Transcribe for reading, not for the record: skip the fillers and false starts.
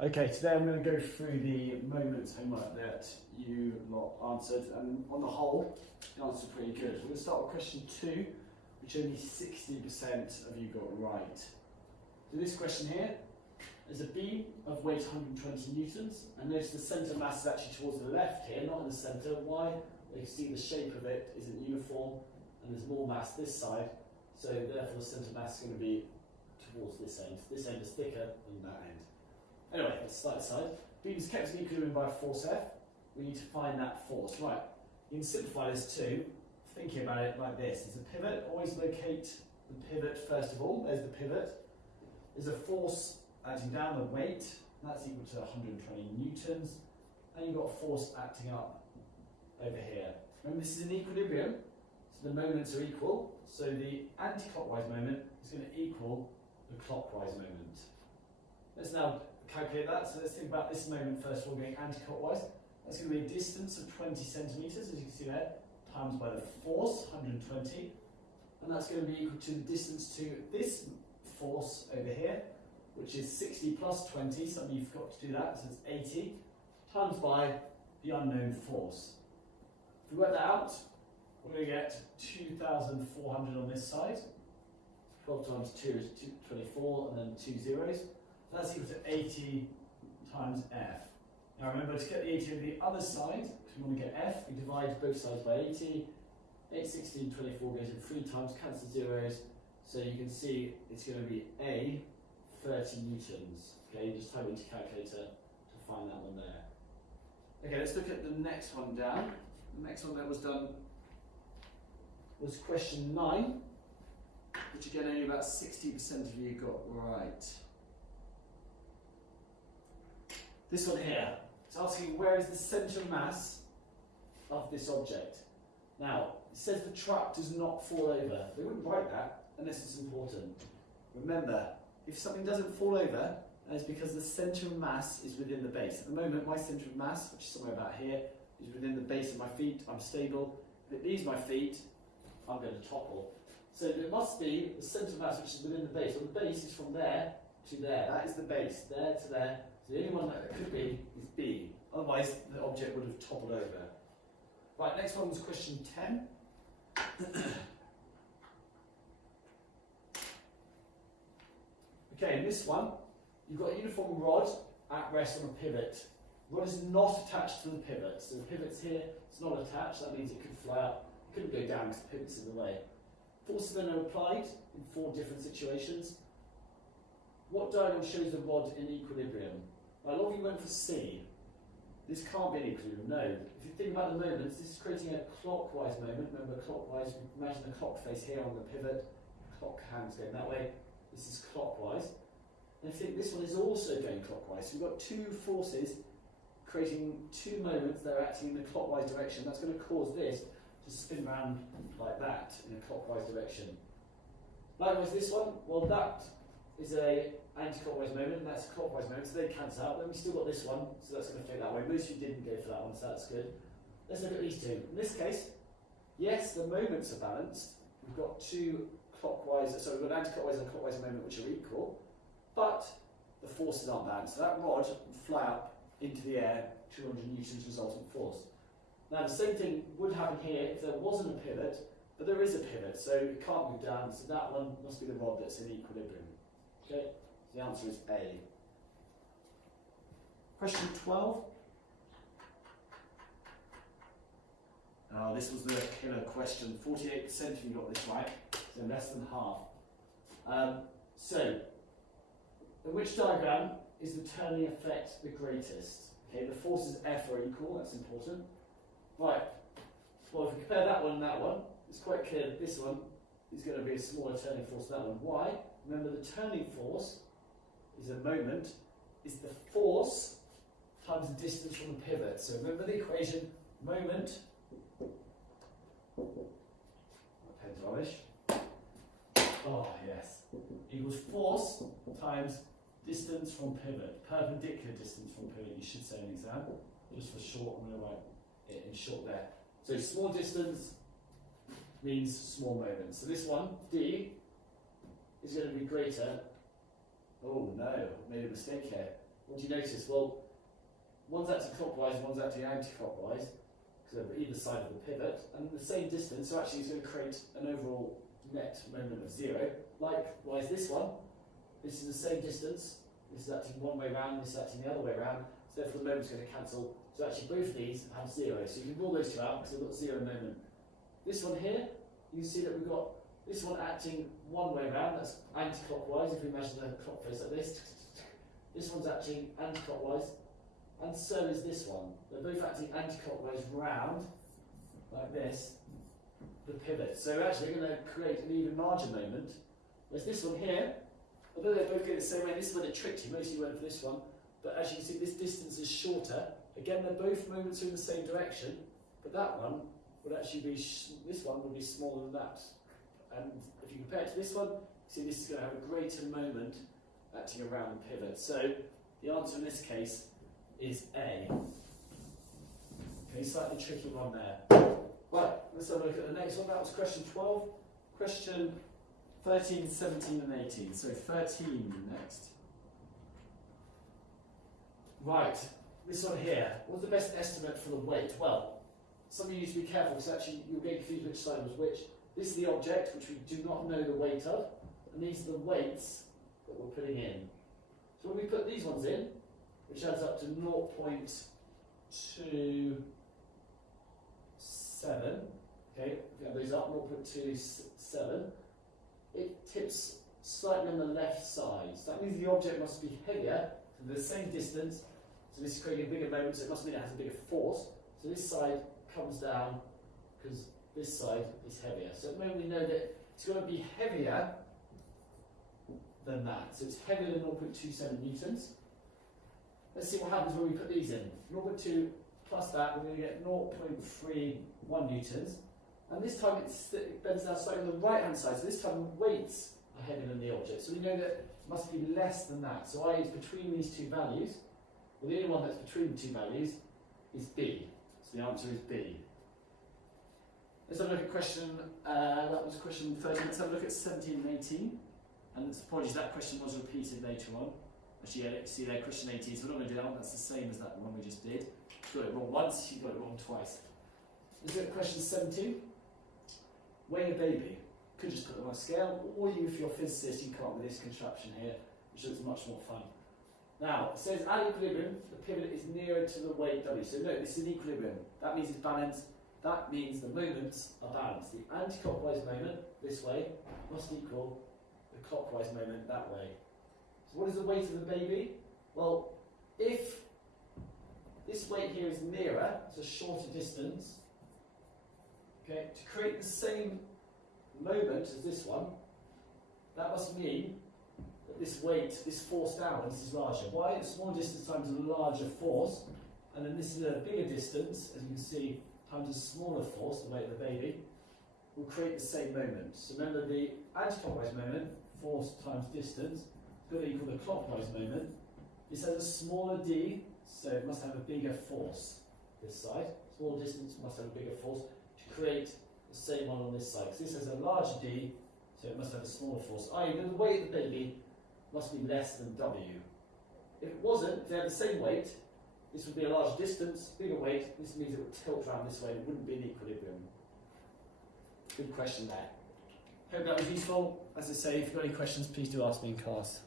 Okay, today I'm going to go through the moments homework that you lot answered, and on the whole, the answer's pretty good. We're going to start with question 2, which only 60% of you got right. So this question here is a beam of weight 120 newtons, and notice the centre of mass is actually towards the left here, not in the centre. Why? Well, you can see the shape of it isn't uniform, and there's more mass this side, so therefore the centre of mass is going to be towards this end. This end is thicker than that end. Anyway, let's start aside. Beam is kept in equilibrium by a force F. We need to find that force. Right, you can simplify this too, thinking about it like this. There's a pivot, always locate the pivot first of all. There's the pivot. There's a force acting down, the weight, and that's equal to 120 newtons. And you've got a force acting up over here. Remember, this is in equilibrium, so the moments are equal. So the anti-clockwise moment is going to equal the clockwise moment. Let's now calculate that. So let's think about this moment first of all, going anti-clockwise. That's going to be a distance of 20 centimetres, as you can see there, times by the force, 120. And that's going to be equal to the distance to this force over here, which is 60 plus 20. Some of you forgot to do that, so it's 80, times by the unknown force. If we work that out, we're going to get 2,400 on this side. 12 times 2 is 24, and then 2 zeros. So that's equal to 80 times F. Now remember, to get the 80 over the other side, if we want to get F, we divide both sides by 80. 8, 16, 24 goes in 3 times, cancel zeros. So you can see it's going to be A, 30 newtons. Okay, you just type into calculator to find that one there. Okay, let's look at the next one down. The next one that was done was question 9, which again only about 60% of you got right. This one here, it's asking where is the centre of mass of this object. Now, it says the truck does not fall over. We wouldn't write that unless it's important. Remember, if something doesn't fall over, then it's because the centre of mass is within the base. At the moment, my centre of mass, which is somewhere about here, is within the base of my feet. I'm stable. If it leaves my feet, I'm going to topple. So there must be the centre of mass which is within the base. Well, the base is from there to there. That is the base, there to there. So the only one that it could be is B. Otherwise, the object would have toppled over. Right, next one was question 10. Okay, in this one, you've got a uniform rod at rest on a pivot. The rod is not attached to the pivot. So the pivot's here, it's not attached. That means it could fly up. It couldn't go down because the pivot's in the way. Forces then are applied in 4 different situations. What diagram shows the rod in equilibrium? Well, a lot of you went for C. This can't be an equilibrium, no. If you think about the moments, this is creating a clockwise moment. Remember, clockwise, imagine the clock face here on the pivot, the clock hand's going that way. This is clockwise. And if you think this one is also going clockwise, so we've got 2 forces creating 2 moments that are acting in the clockwise direction. That's going to cause this to spin around like that in a clockwise direction. Likewise, this one, well, that is a anti-clockwise moment, and that's a clockwise moment, so they cancel out. Then we still got this one, so that's going to fit that way. Most of you didn't go for that one, so that's good. Let's look at these 2. In this case, yes, the moments are balanced. We've got 2 clockwise, so we've got an anti-clockwise and a clockwise moment which are equal, but the forces aren't balanced. So that rod would fly up into the air, 200 newtons resultant force. Now the same thing would happen here if there wasn't a pivot, but there is a pivot, so it can't move down, so that one must be the rod that's in equilibrium. Okay, so the answer is A. Question 12. Oh, this was the killer question. 48% of you got this right, so less than half. So, in which diagram is the turning effect the greatest? Okay, the forces F are equal, that's important. Right, well if we compare that one and that one, it's quite clear that this one is going to be a smaller turning force than that one. Why? Remember, the turning force is a moment, is the force times the distance from the pivot. So remember the equation, moment, my pen's rubbish, oh yes, equals force times distance from pivot, perpendicular distance from pivot, you should say in the exam. Just for short, I'm going to write it in short there. So small distance means small moment. So this one, D, is going to be greater. Oh no, I made a mistake here. what do you notice? Well, one's acting clockwise, one's acting anti-clockwise, because they're either side of the pivot, and the same distance, so actually it's going to create an overall net moment of 0. Likewise, this one, this is the same distance, this is acting one way round, this is acting the other way round, so therefore the moment's going to cancel. So actually both of these have 0, so you can rule those two out because they've got 0 moment. This one here, you can see that we've got this one acting one way round, that's anti-clockwise if we measure the clock face like this. This one's acting anti-clockwise, and so is this one. They're both acting anti-clockwise round, like this, the pivot. So actually we're going to create an even larger moment. Whereas this one here, although they both go the same way, this is where it tricked you, mostly went for this one, but as you can see this distance is shorter. Again, they're both moments in the same direction, but that one would actually be, this one would be smaller than that. And if you compare it to this one, see this is going to have a greater moment acting around the pivot. So the answer in this case is A. Okay, slightly tricky one there. Right, let's have a look at the next one. That was question 12. Question 13, 17 and 18. So 13 next. Right, this one here. What's the best estimate for the weight? Well, some of you need to be careful because actually you'll get confused which side was which. This is the object which we do not know the weight of, and these are the weights that we're putting in. So when we put these ones in, which adds up to 0.27, okay, if we add those up, 0.27, it tips slightly on the left side. So that means the object must be heavier, so the same distance, so this is creating a bigger moment, so it must mean it has a bigger force. So this side comes down because this side is heavier. So at the moment we know that it's going to be heavier than that. So it's heavier than 0.27 newtons. Let's see what happens when we put these in. 0.2 plus that, we're going to get 0.31 newtons. And this time it bends down slightly on the right hand side. So this time weights are heavier than the object. So we know that it must be less than that. So I is between these two values. Well, the only one that's between the two values is B. So the answer is B. Let's have a look at question, that was question 13. Let's have a look at 17 and 18. And apologies, that question was repeated later on. Actually, yeah, see there, question 18. So we're not going to do that one, that's the same as that one we just did. You got it wrong once, you got it wrong twice. Let's look at question 17. Weigh a baby. Could just put them on a scale, or you, if you're a physicist, you come up with this contraption here, which looks much more fun. Now, it says at equilibrium, the pivot is nearer to the weight W. So note, this is in equilibrium. That means it's balanced. That means the moments are balanced. The anti-clockwise moment, this way, must equal the clockwise moment that way. So what is the weight of the baby? Well, if this weight here is nearer, it's a shorter distance, okay, to create the same moment as this one, that must mean that this weight, this force down, this is larger. Why? A smaller distance times a larger force, and then this is a bigger distance, as you can see, times a smaller force, the weight of the baby, will create the same moment. So remember the anti-clockwise moment, force times distance, is going to equal the clockwise moment. This has a smaller d, so it must have a bigger force, this side. Smaller distance must have a bigger force to create the same one on this side. Because this has a larger d, so it must have a smaller force. I.e. the weight of the baby must be less than w. If it wasn't, if they had the same weight, this would be a larger distance, bigger weight. This means it would tilt around this way. It wouldn't be in equilibrium. Good question there. Hope that was useful. As I say, if you've got any questions, please do ask me in class.